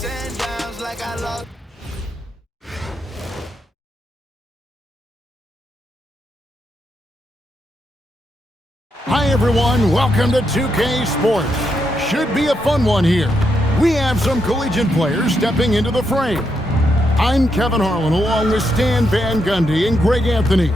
ups and downs like I lost. Hi everyone, welcome to 2K Sports. Should be a fun one here. We have some collegiate players stepping into the frame. I'm Kevin Harlan along with Stan Van Gundy and Greg Anthony.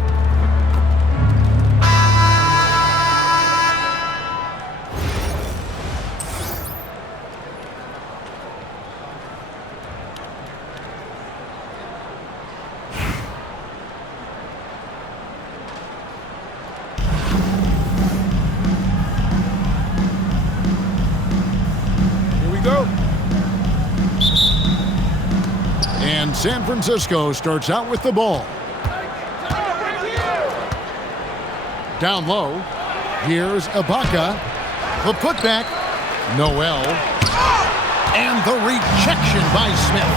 And San Francisco starts out with the ball. Down low, here's Ibaka. The putback, Noel. And the rejection by Smith.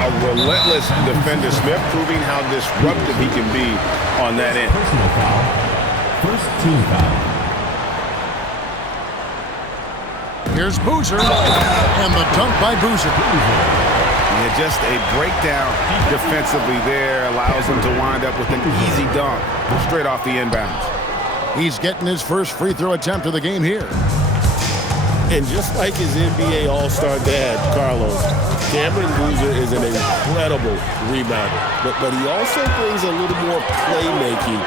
A relentless defender, Smith, proving how disruptive he can be on that end. Personal foul. First team foul. Here's Boozer, and the dunk by Boozer. Yeah, just a breakdown defensively there allows him to wind up with an easy dunk straight off the inbounds. He's getting his first free throw attempt of the game here. And just like his NBA All-Star dad, Carlos, Cameron Boozer is an incredible rebounder. But he also brings a little more playmaking,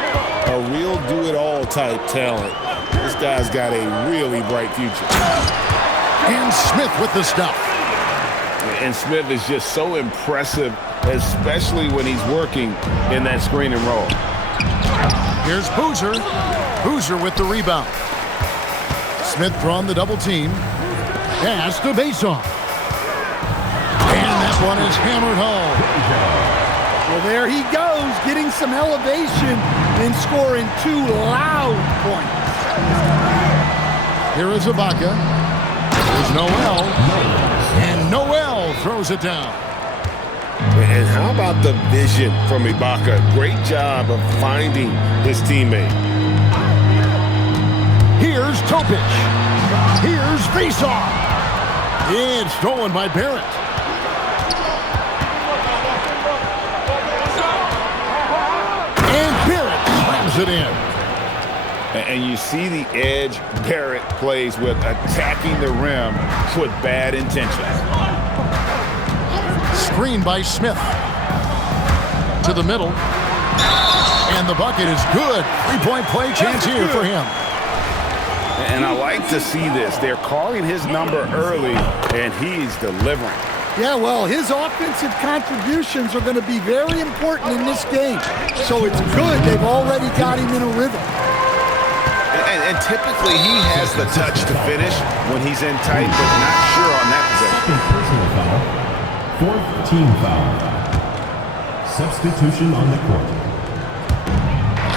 a real do-it-all type talent. This guy's got a really bright future. And Smith with the stuff. And Smith is just so impressive, especially when he's working in that screen and roll. Here's Boozer. Boozer with the rebound. Smith drawn the double team. Pass to Basoff. And that one is hammered home. Well, there he goes, getting some elevation and scoring 2 loud points. Here is Ibaka. There's Noel. And Noel throws it down. And how about the vision from Ibaka? Great job of finding his teammate. Here's Topic. Here's Faceoff. It's stolen by Barrett. And Barrett slams it in. And you see the edge Barrett plays with, attacking the rim with bad intentions. Screen by Smith. To the middle. And the bucket is good. 3-point play chance here for him. And I like to see this. They're calling his number early, and he's delivering. Yeah, well, his offensive contributions are going to be very important in this game. So it's good they've already got him in a rhythm. And typically he has the touch to finish when he's in tight, but not sure on that possession. Personal foul. Fourth team foul. Substitution on the court.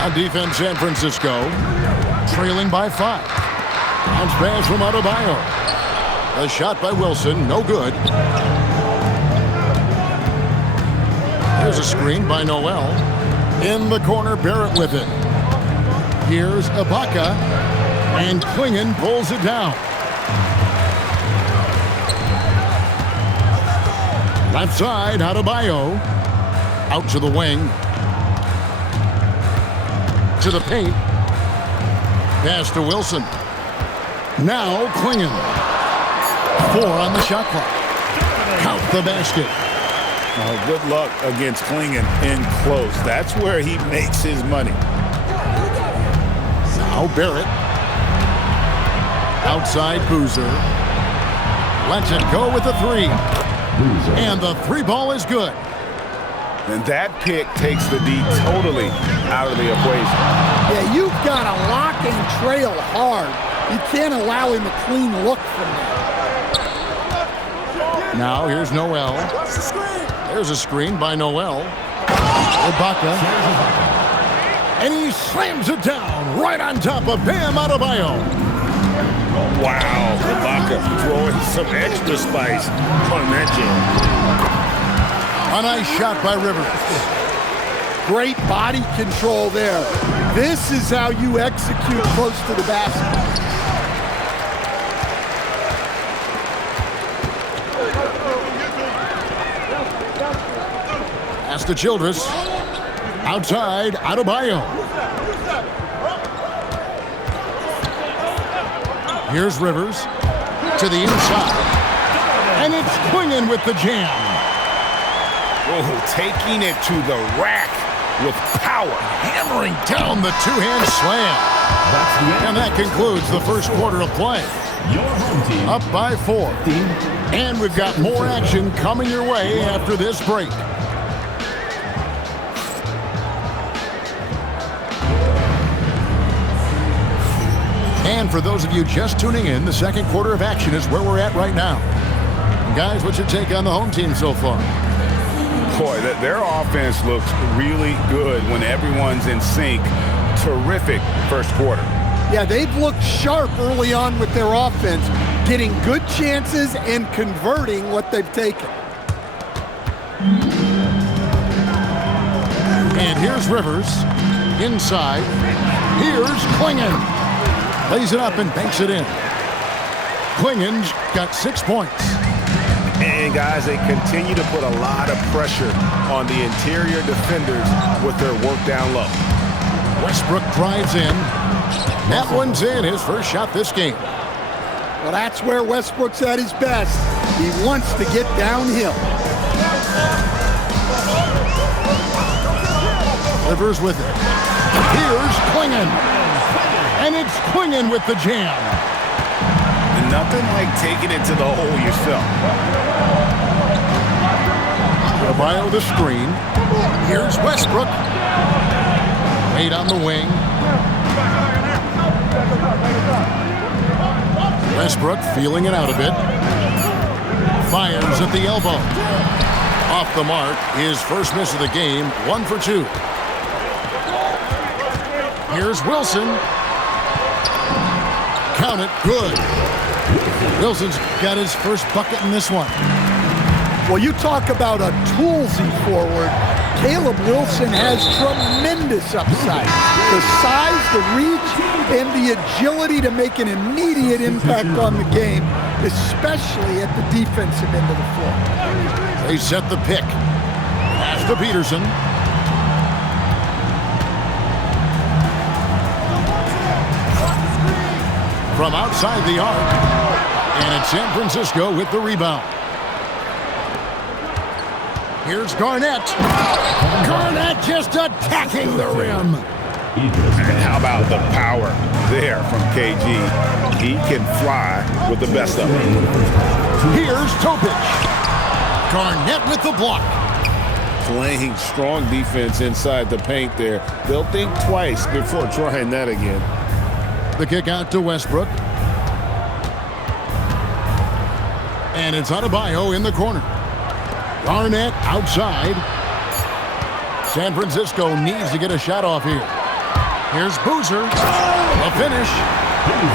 On defense, San Francisco trailing by 5. Bounce pass from Adebayo. A shot by Wilson, no good. There's a screen by Noel. In the corner, Barrett with it. Here's Ibaka, and Klingon pulls it down. Left side, Adebayo. Out to the wing. To the paint. Pass to Wilson. Now Klingon. 4 on the shot clock. Count the basket. Oh, good luck against Klingon in close. That's where he makes his money. Now Barrett. Outside Boozer. Lets it go with the 3. Boozer. And the 3 ball is good. And that pick takes the D totally out of the equation. Yeah, you've got to lock and trail hard. You can't allow him a clean look from there. Now here's Noel. There's a screen by Noel. Ibaka. And he slams it down right on top of Bam Adebayo. Wow, Ibaka throwing some extra spice on that jam. A nice shot by Rivers. Great body control there. This is how you execute close to the basket. to Childress. Outside, Adebayo. Here's Rivers to the inside. And it's Quingen with the jam. Oh, taking it to the rack with power. Hammering down the two-hand slam. That's the end. And that concludes the first quarter of play. Your home team. Up by 4. And we've got more action coming your way after this break. And for those of you just tuning in, the second quarter of action is where we're at right now. And guys, what's your take on the home team so far? Boy, their offense looks really good when everyone's in sync. Terrific first quarter. Yeah, they've looked sharp early on with their offense, getting good chances and converting what they've taken. And here's Rivers. Inside. Here's Quingen. Lays it up and banks it in. Quingen's got 6 points. And guys, they continue to put a lot of pressure on the interior defenders with their work down low. Westbrook drives in. That one's in, his first shot this game. Well, that's where Westbrook's at his best. He wants to get downhill. Rivers with it. Here's Quingen. And it's Quingen with the jam. Nothing like taking it to the hole yourself. Adebayo the screen. Here's Westbrook. Wade on the wing. Westbrook feeling it out a bit. Fires at the elbow. Off the mark, his first miss of the game, 1 for 2. Here's Wilson. Count it, good. Wilson's got his first bucket in this one. Well, you talk about a toolsy forward. Caleb Wilson has tremendous upside. The size, the reach, and the agility to make an immediate impact on the game, especially at the defensive end of the floor. They set the pick. Pass to Peterson. From outside the arc. And it's San Francisco with the rebound. Here's Garnett. Garnett just attacking the rim. And how about the power there from KG? He can fly with the best of them. Here's Topic. Garnett with the block. Playing strong defense inside the paint there. They'll think twice before trying that again. The kick out to Westbrook. And it's Adebayo in the corner. Garnett outside. San Francisco needs to get a shot off here. Here's Boozer. The finish.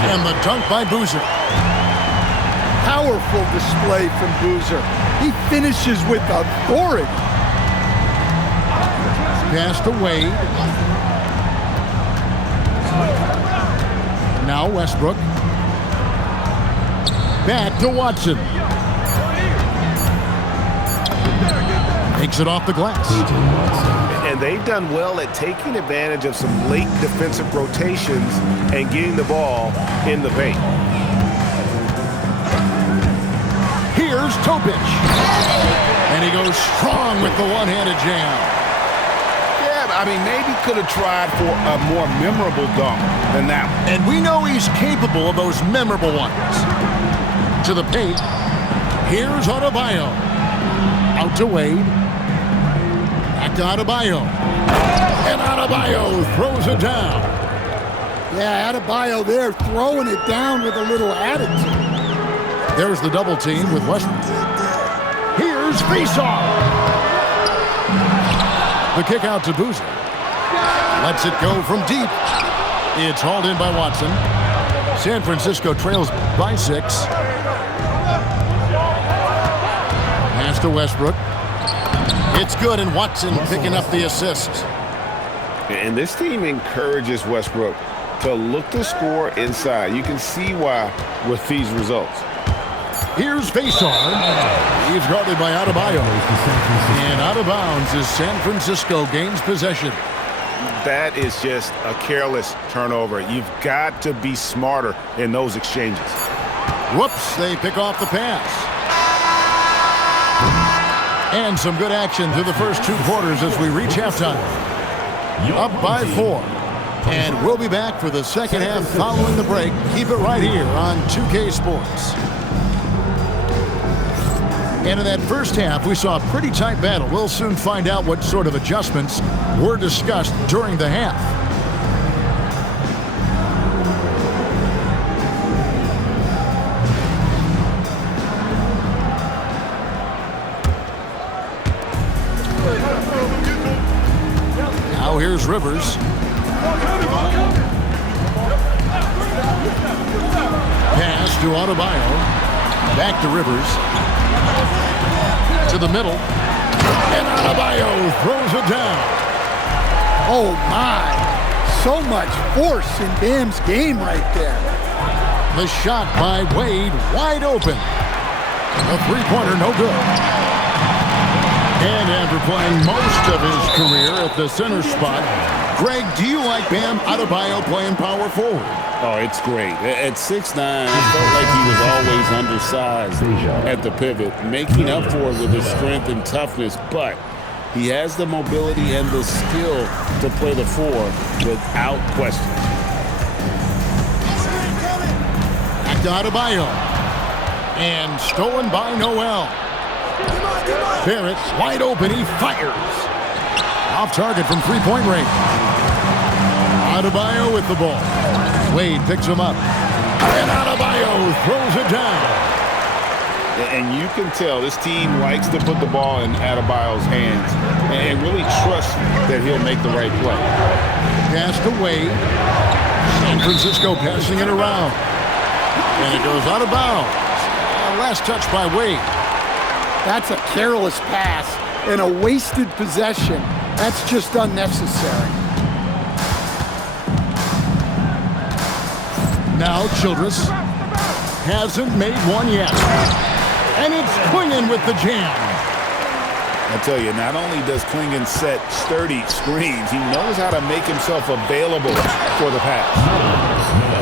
And the dunk by Boozer. Powerful display from Boozer. He finishes with authority. Pass to Wade. Now Westbrook. Back to Watson. Takes it off the glass. And they've done well at taking advantage of some late defensive rotations and getting the ball in the paint. Here's Topic. And he goes strong with the one-handed jam. Yeah, I mean, maybe could have tried for a more memorable dunk than that one. And we know he's capable of those memorable ones. To the paint. Here's Adebayo. Out to Wade. Back to Adebayo. And Adebayo throws it down. Yeah, Adebayo there throwing it down with a little attitude. There's the double team with Westbrook. Here's Faceoff. The kick out to Boozer. Lets it go from deep. It's hauled in by Watson. San Francisco trails by 6. Pass to Westbrook. It's good, and Watson picking up the assist. And this team encourages Westbrook to look to score inside. You can see why with these results. Here's Faisal. He's guarded by Adebayo. And out of bounds as San Francisco gains possession. That is just a careless turnover. You've got to be smarter in those exchanges. Whoops, they pick off the pass. And some good action through the first 2 quarters as we reach halftime. Up by 4. And we'll be back for the second half following the break. Keep it right here on 2K Sports. And in that first half, we saw a pretty tight battle. We'll soon find out what sort of adjustments were discussed during the half. Now here's Rivers. Pass to Adebayo. Back to Rivers. To the middle. And Adebayo throws it down. Oh, my. So much force in Bam's game right there. The shot by Wade wide open. A three-pointer, no good. And after playing most of his career at the center spot, Greg, do you like Bam Adebayo playing power forward? Oh, it's great. At 6'9", it felt like he was always undersized at the pivot, making up for it with his strength and toughness, but he has the mobility and the skill to play the 4 without question. Back to Adebayo. And stolen by Noel. Barrett wide open, he fires. Off target from three-point range. Adebayo with the ball. Wade picks him up. And Adebayo throws it down. And you can tell this team likes to put the ball in Adebayo's hands and really trust that he'll make the right play. Pass to Wade. San Francisco passing it around. And it goes out of bounds. Last touch by Wade. That's a careless pass and a wasted possession. That's just unnecessary. Now Childress hasn't made one yet. And it's Clingan with the jam. I tell you, not only does Clingan set sturdy screens, he knows how to make himself available for the pass.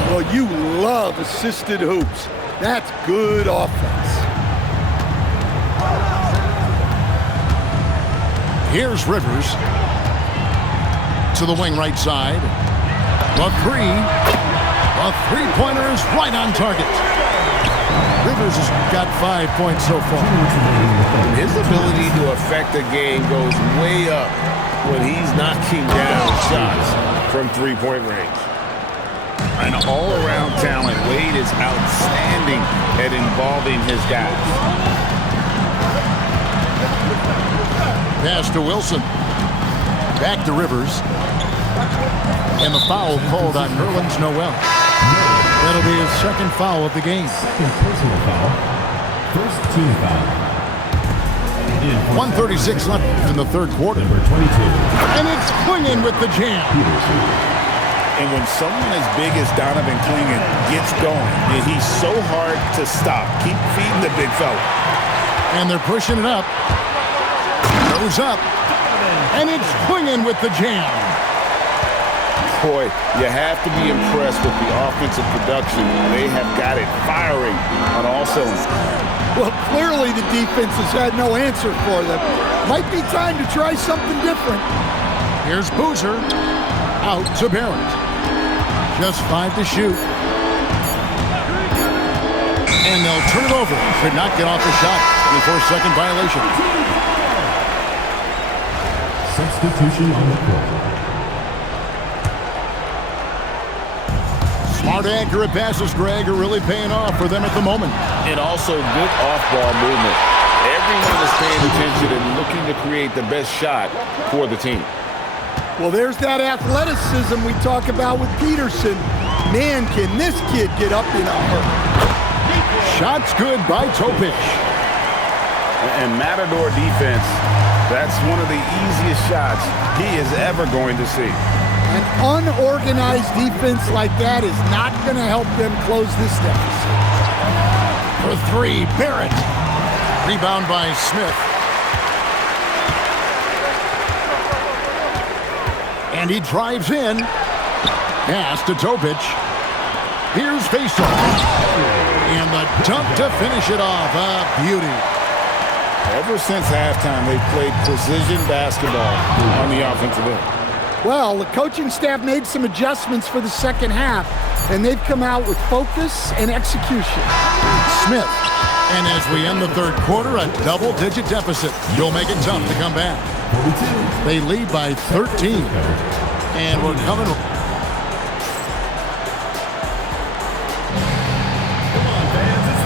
Well, you love assisted hoops. That's good offense. Here's Rivers to the wing right side. The three-pointer is right on target. Rivers has got 5 points so far. His ability to affect the game goes way up when he's knocking down shots from three-point range. An all-around talent, Wade is outstanding at involving his guys. Pass to Wilson. Back to Rivers. And the foul called on Nerlens Noel. That'll be his second foul of the game. Second personal foul. First team foul. 1:36 left in the third quarter. Number 22. And it's Clingan with the jam. And when someone as big as Donovan Clingan gets going, he's so hard to stop. Keep feeding the big fella. And they're pushing it up. Goes up. And it's Clingan with the jam. Boy, you have to be impressed with the offensive production. They have got it firing on all cylinders. Well, clearly the defense has had no answer for them. Might be time to try something different. Here's Boozer. Out to Barrett. Just 5 to shoot. And they'll turn it over. Could not get off the shot. 24-second violation. Substitution on the court. Smart, accurate passes, Greg, are really paying off for them at the moment. And also good off-ball movement. Everyone is paying attention and looking to create the best shot for the team. Well, there's that athleticism we talk about with Peterson. Man, can this kid get up in a hurry. Shots good by Topic. And Matador defense, that's one of the easiest shots he is ever going to see. An unorganized defense like that is not going to help them close this deficit. for three. Barrett. Rebound by Smith. And he drives in. Pass to Topic. Here's faceoff. And the dunk to finish it off. A beauty. Ever since halftime, they've played precision basketball on the offensive end. Well, the coaching staff made some adjustments for the second half, and they've come out with focus and execution. Smith. And as we end the third quarter, a double-digit deficit. You'll make it tough to come back. They lead by 13. And we're coming.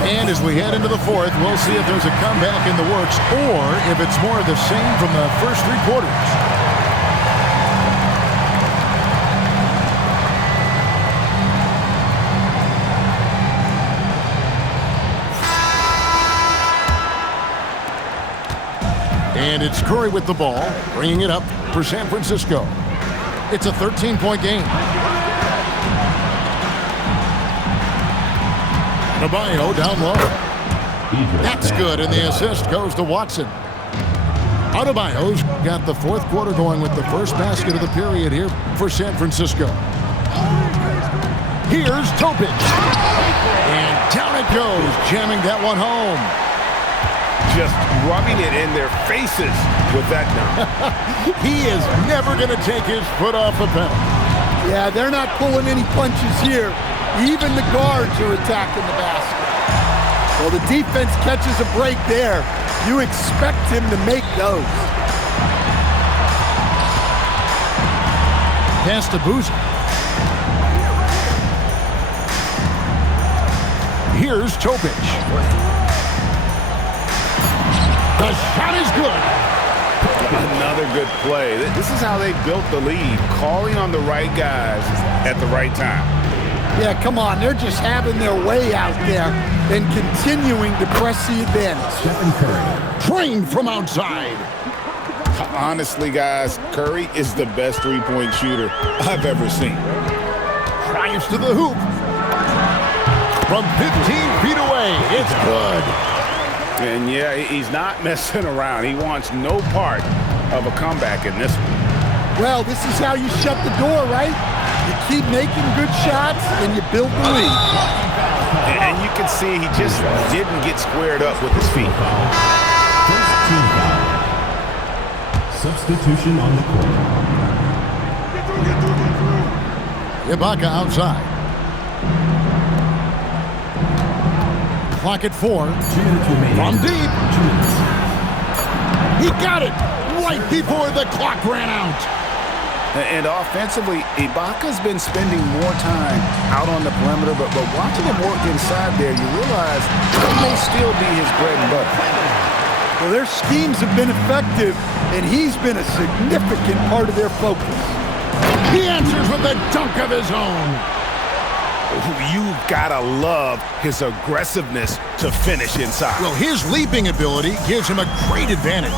And as we head into the fourth, we'll see if there's a comeback in the works or if it's more of the same from the first three quarters. And it's Curry with the ball, bringing it up for San Francisco. It's a 13-point game. Adebayo down low. That's good, and the assist goes to Watson. Adebayo's got the fourth quarter going with the first basket of the period here for San Francisco. Here's Topic. And down it goes, jamming that one home. Just rubbing it in their faces with that dunk. He is never going to take his foot off the pedal. Yeah, they're not pulling any punches here. Even the guards are attacking the basket. Well, the defense catches a break there. You expect him to make those. Pass to Boozer. Here's Topic. The shot is good. Another good play. This is how they built the lead, calling on the right guys at the right time. Yeah, come on. They're just having their way out there and continuing to press the advantage. Stephen Curry. Trained from outside. Honestly, guys, Curry is the best three-point shooter I've ever seen. Drives to the hoop. From 15 feet away, it's good. And yeah, he's not messing around. He wants no part of a comeback in this one. Well, this is how you shut the door, right? You keep making good shots and you build the lead. And you can see he just didn't get squared up with his feet. First team foul. Substitution on the court. Ibaka outside. Clock at 4. 2 minutes remaining. From deep. 2 minutes. He got it right before the clock ran out. And offensively, Ibaka's been spending more time out on the perimeter, but watching him work inside there, you realize that may still be his bread and butter. Well, their schemes have been effective, and he's been a significant part of their focus. He answers with a dunk of his own. You've got to love his aggressiveness to finish inside. Well, his leaping ability gives him a great advantage.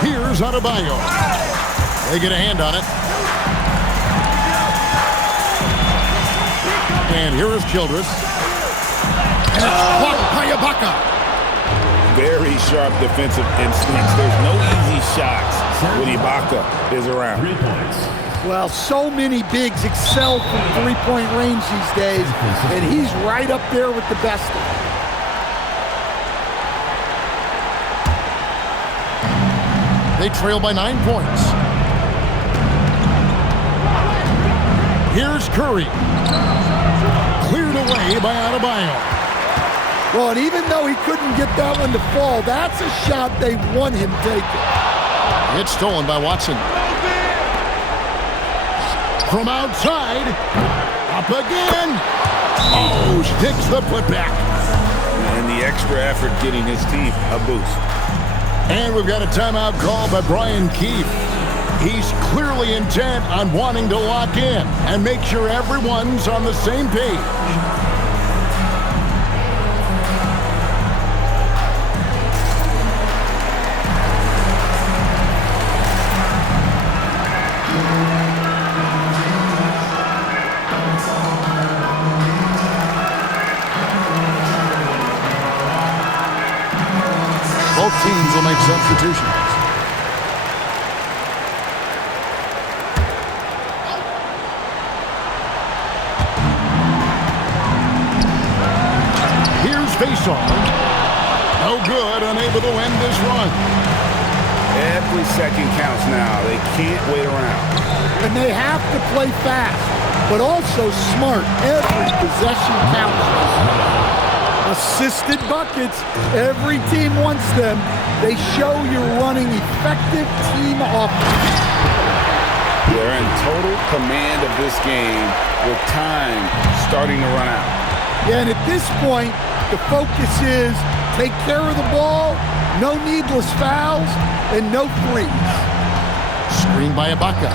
Here's Adebayo. They get a hand on it. And here is Childress. And it's blocked by Ibaka. Very sharp defensive instincts. There's no easy shots when Ibaka is around. 3 points. Well, so many bigs excel from three-point range these days, and he's right up there with the best of them. They trail by 9 points. Here's Curry. Cleared away by Adebayo. Well, and even though he couldn't get that one to fall, that's a shot they want him taking. It's stolen by Watson. From outside. Up again. Oh, sticks the putback. And the extra effort getting his team a boost. And we've got a timeout called by Brian Keefe. He's clearly intent on wanting to lock in and make sure everyone's on the same page. Both teams will make substitutions. Here's faceoff. No good, unable to end this run. Every second counts now. They can't wait around. And they have to play fast, but also smart. Every possession counts. Assisted buckets. Every team wants them. They show you're running effective team offense. They're in total command of this game with time starting to run out. Yeah, and at this point, the focus is take care of the ball, no needless fouls, and no threes. Screen by Ibaka.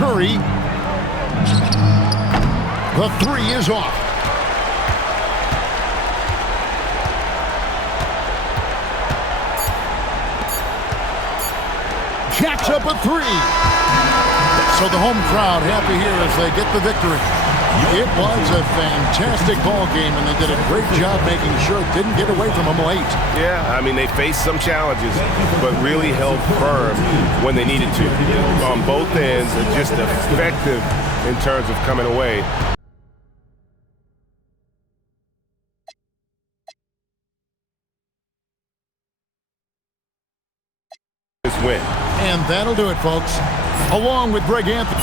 Curry. The three is off. Jacks up a three. So the home crowd happy here as they get the victory. It was a fantastic ball game, and they did a great job making sure it didn't get away from them late. Yeah, I mean, they faced some challenges, but really held firm when they needed to. On both ends, and just effective in terms of coming away. This win. And that'll do it, folks. Along with Greg Anthony.